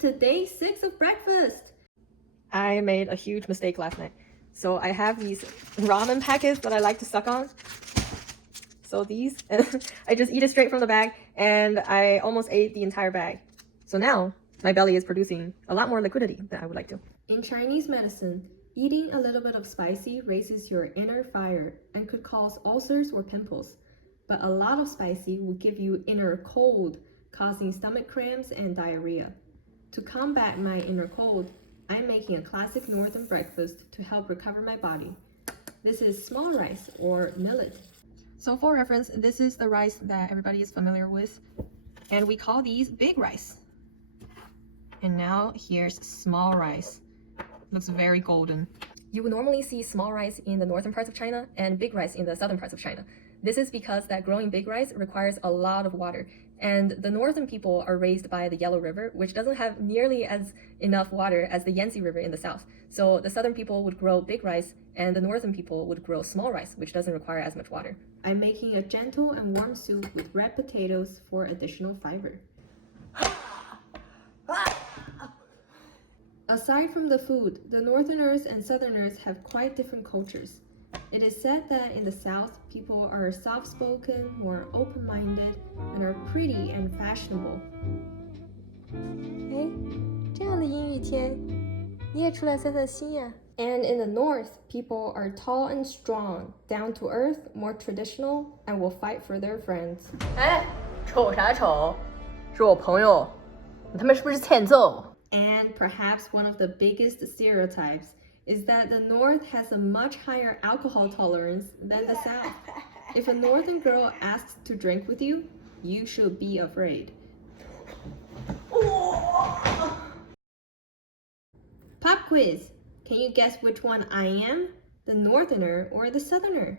to day 6 of breakfast. I made a huge mistake last night. So I have these ramen packets that I like to suck on. So these, I just eat it straight from the bag, and I almost ate the entire bag. So now my belly is producing a lot more liquidity than I would like to. In Chinese medicine, eating a little bit of spicy raises your inner fire and could cause ulcers or pimples. But a lot of spicy will give you inner cold, causing stomach cramps and diarrhea. To combat my inner cold, I'm making a classic northern breakfast to help recover my body. This is small rice or millet. So for reference, this is the rice that everybody is familiar with, and we call these big rice. And now here's small rice. Looks very golden. You would normally see small rice in the northern parts of China and big rice in the southern parts of China. This is because that growing big rice requires a lot of water, and the northern people are raised by the Yellow River, which doesn't have nearly as enough water as the Yangtze River in the south. So the southern people would grow big rice, and the northern people would grow small rice, which doesn't require as much water. I'm making a gentle and warm soup with red potatoes for additional fiber. Aside from the food, the northerners and southerners have quite different cultures. It is said that in the south, people are soft-spoken, more open-minded, and are pretty and fashionable. 哎，这样的阴雨天，你也出来散散心呀。 And in the north, people are tall and strong, down to earth, more traditional, and will fight for their friends. 哎，瞅啥瞅？是我朋友，你他妈是不是欠揍？ And perhaps one of the biggest stereotypes is that the North has a much higher alcohol tolerance than the South. If a Northern girl asks to drink with you, you should be afraid. Pop quiz! Can you guess which one I am? The Northerner or the Southerner?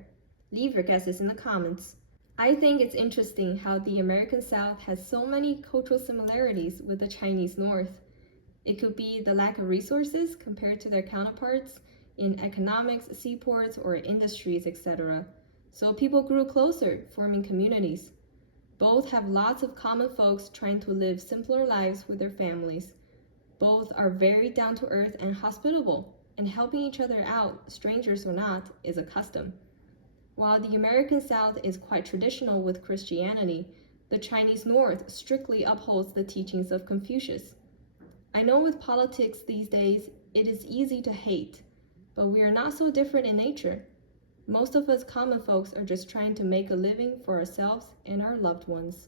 Leave your guesses in the comments. I think it's interesting how the American South has so many cultural similarities with the Chinese North. It could be the lack of resources compared to their counterparts in economics, seaports, or industries, etc. So people grew closer, forming communities. Both have lots of common folks trying to live simpler lives with their families. Both are very down to earth and hospitable, and helping each other out, strangers or not, is a custom. While the American South is quite traditional with Christianity, the Chinese North strictly upholds the teachings of Confucius. I know with politics these days, it is easy to hate, but we are not so different in nature. Most of us common folks are just trying to make a living for ourselves and our loved ones.